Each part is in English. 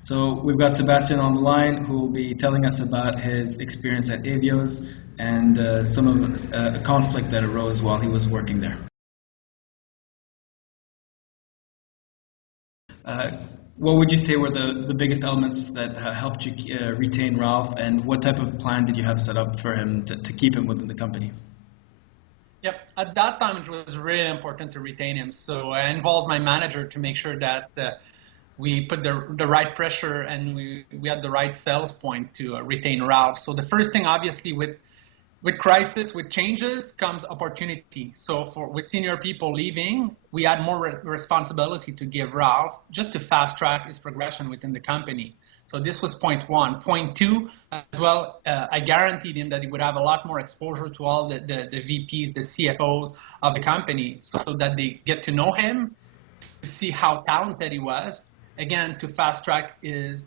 So we've got Sebastien on the line who will be telling us about his experience at Avios and some of a conflict that arose while he was working there. What would you say were the biggest elements that helped you retain Ralph, and what type of plan did you have set up for him to keep him within the company? Yep, at that time it was really important to retain him. So I involved my manager to make sure that we put the right pressure and we had the right sales point to retain Ralph. So the first thing, obviously, with crisis, with changes, comes opportunity. So with senior people leaving, we had more responsibility to give Ralph just to fast track his progression within the company. So this was point one. Point two, as well, I guaranteed him that he would have a lot more exposure to all the VPs, the CFOs of the company, so that they get to know him, to see how talented he was, again, to fast track his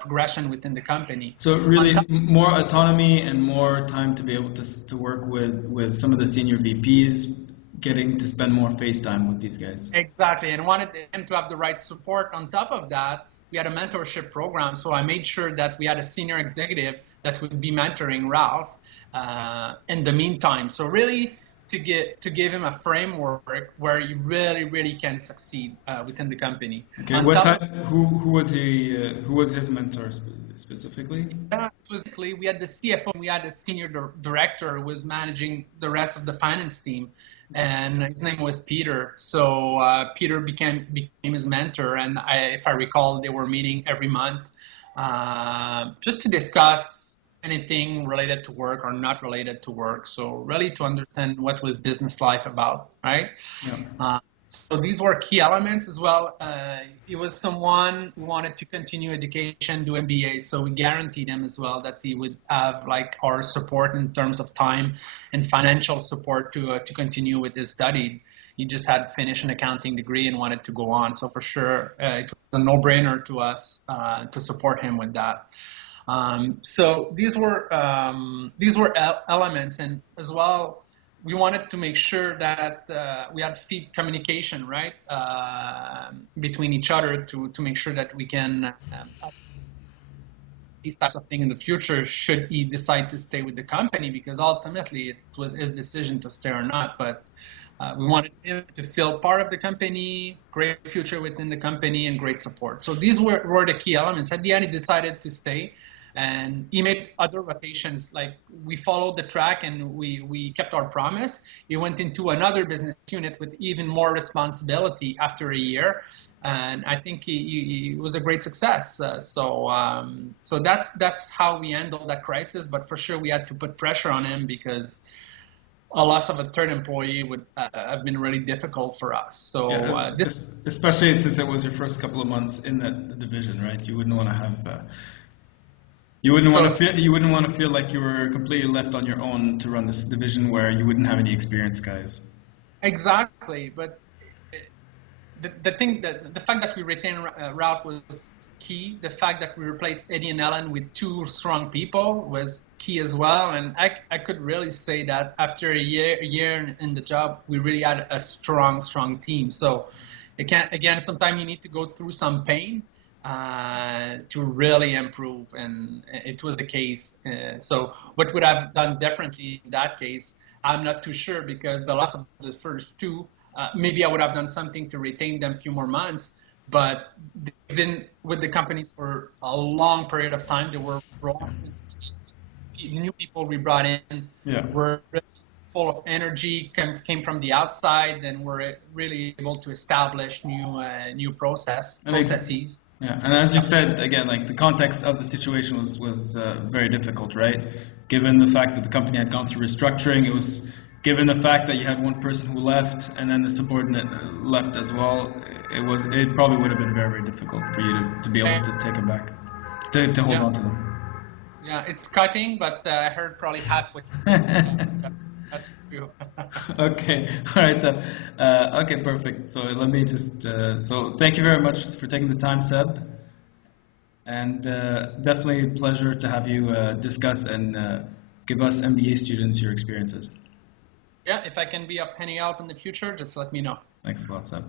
progression within the company. So really more autonomy and more time to be able to work with some of the senior VPs, getting to spend more face time with these guys. Exactly, and wanted him to have the right support. On top of that, we had a mentorship program, so I made sure that we had a senior executive that would be mentoring Ralph in the meantime. So really, to give him a framework where he really can succeed within the company. Okay, what type? Who was he? Who was his mentor specifically? Specifically, we had the CFO, we had a senior director who was managing the rest of the finance team, and his name was Peter. So Peter became his mentor, and if I recall, they were meeting every month just to discuss anything related to work or not related to work. So really to understand what was business life about, right? Yeah. So these were key elements as well. He was someone who wanted to continue education, do MBA. So we guaranteed him as well that he would have like our support in terms of time and financial support to continue with his study. He just had finished an accounting degree and wanted to go on. So for sure, it was a no-brainer to us to support him with that. So these were elements, and as well, we wanted to make sure that we had feed communication, right, between each other to make sure that we can these types of things in the future should he decide to stay with the company, because ultimately it was his decision to stay or not. But we wanted him to feel part of the company, great future within the company, and great support. So these were the key elements. At the end, he decided to stay. And he made other rotations, like we followed the track and we kept our promise. He went into another business unit with even more responsibility after a year. And I think he was a great success. So that's how we handled that crisis. But for sure, we had to put pressure on him because a loss of a third employee would have been really difficult for us. So yeah, especially since it was your first couple of months in that division, right? You wouldn't want to have... You wouldn't want to feel like you were completely left on your own to run this division where you wouldn't have any experienced guys. Exactly, but the fact that we retained Ralph was key. The fact that we replaced Eddie and Ellen with two strong people was key as well. And I could really say that after a year in the job, we really had a strong team. So again, sometimes you need to go through some pain to really improve, and it was the case. So what would I have done differently in that case? I'm not too sure, because the loss of the first two, maybe I would have done something to retain them a few more months, but they've been with the companies for a long period of time. They were new people we brought in, were really full of energy, came from the outside, and were really able to establish new processes. Yeah, and as you said, again, like the context of the situation was very difficult, right? Given the fact that the company had gone through restructuring, it was given the fact that you had one person who left and then the subordinate left as well. It probably would have been very difficult for you to be able to take them back, to hold on to them. Yeah, it's cutting, but I heard probably half what you said. That's true. Okay, all right, so okay, perfect. So let me just so thank you very much for taking the time, Seb, and definitely a pleasure to have you discuss and give us MBA students your experiences. Yeah, if I can be of any help in the future, just let me know. Thanks a lot, Seb.